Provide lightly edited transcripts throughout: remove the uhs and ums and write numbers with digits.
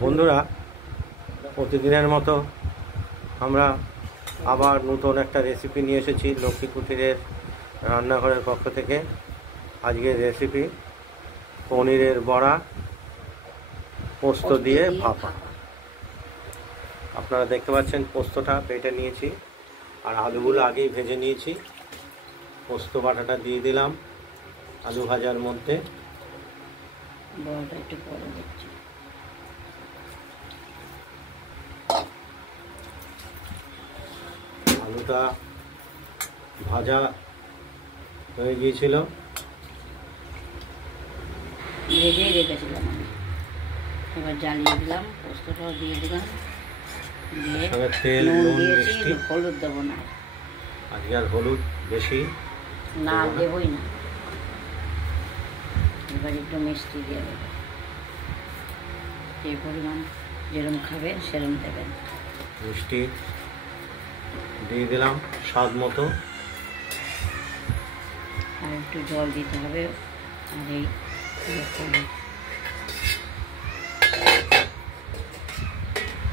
বন্ধুরা, প্রতিদিনের মতো আমরা আবার নতুন একটা রেসিপি নিয়ে এসেছি লক্ষ্মী কুটিরের রান্নাঘরের পক্ষ থেকে। আজকের রেসিপি পনিরের বড়া পোস্ত দিয়ে ভাপা। আপনারা দেখতে পাচ্ছেন পোস্তটা বেটে নিয়েছি আর আলুগুলো আগেই ভেজে নিয়েছি। পোস্ত বাটাটা দিয়ে দিলাম আলু ভাজার মধ্যে। আলুটা ভাজা হয়ে গিয়েছিল, ভেজে রেখেছিলাম আমি। এবার জ্বালিয়ে দিলাম, পোস্তটাও দিয়ে দিলাম, দিয়ে তেল নুন মিষ্টি। হলুদ দেবো না আজকে আর হলুদ বেশি না দেবই না। এবার একটু মিষ্টি দিয়ে দেবো, যে পরিমাণ যেরকম খাবেন সেরকম দেবেন। মিষ্টি দিয়ে দিলাম স্বাদ মতো, আর একটু জল দিতে হবে। আর এই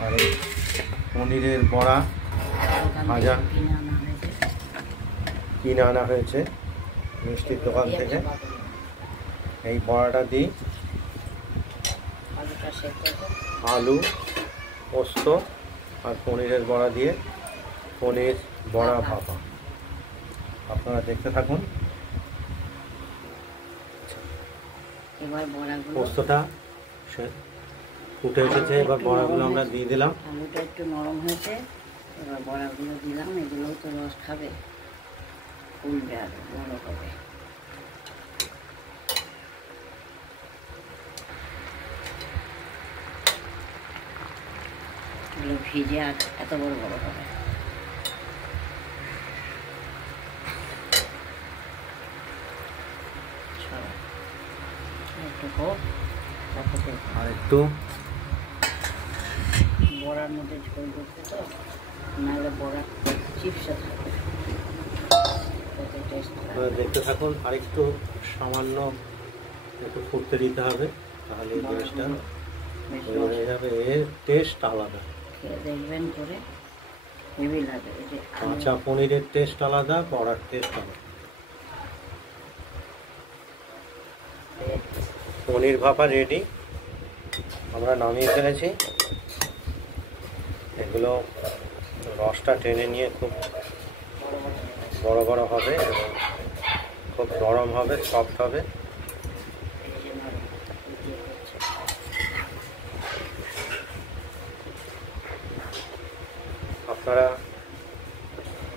আর পনিরের বড়া ভাজা কিনে আনা হয়েছে মিষ্টির দোকান থেকে। এই বড়াটা দিই, আলু পোস্ত আর পনিরের বড়া দিয়ে পনির বড়া ভাপা। আপনারা দেখতে থাকুন। পোস্তটা ফুটে এসেছে, এবার বড়াগুলো আমরা দিয়ে দিলাম। আলুটা একটু নরম হয়েছে, এবার বড়াগুলো দিলাম। এগুলোও তো রস খাবে, ফুলবে আর বড় হবে। এগুলো ভিজে আর এত বড় বড় হবে। একটু হোক, আর একটু বড়ার মধ্যে ঝোল করতে, তো নাহলে বড়া চিপসে থাকবে। দেখতে থাকুন। আর একটু সামান্য একটু ফুটতে দিতে হবে, তাহলে জিনিসটা হয়ে যাবে। এর টেস্ট আলাদা, খেয়ে দেখবেন করে হেভি লাগে। কাঁচা পনিরের টেস্ট আলাদা, বড়ার টেস্ট আলাদা। পনির ভাপা রেডি, আমরা নামিয়ে ফেলেছি। এগুলো রসটা টেনে নিয়ে খুব বড় বড় হবে এবং খুব নরম হবে, সফট হবে। আপনারা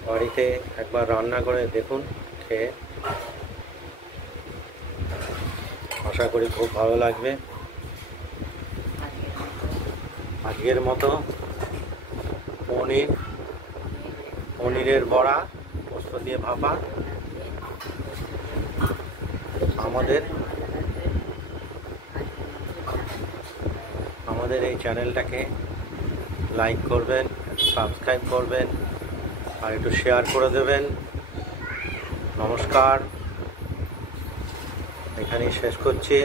বাড়িতে একবার রান্না করে দেখুন, খেয়ে আশা করি খুব ভালো লাগবে। আজকের মতো পনিরের বড়া পোস্ত দিয়ে ভাপা আমাদের এই চ্যানেলটাকে লাইক করবেন, সাবস্ক্রাইব করবেন আর একটু শেয়ার করে দেবেন। নমস্কার, এখানেই শেষ করছি।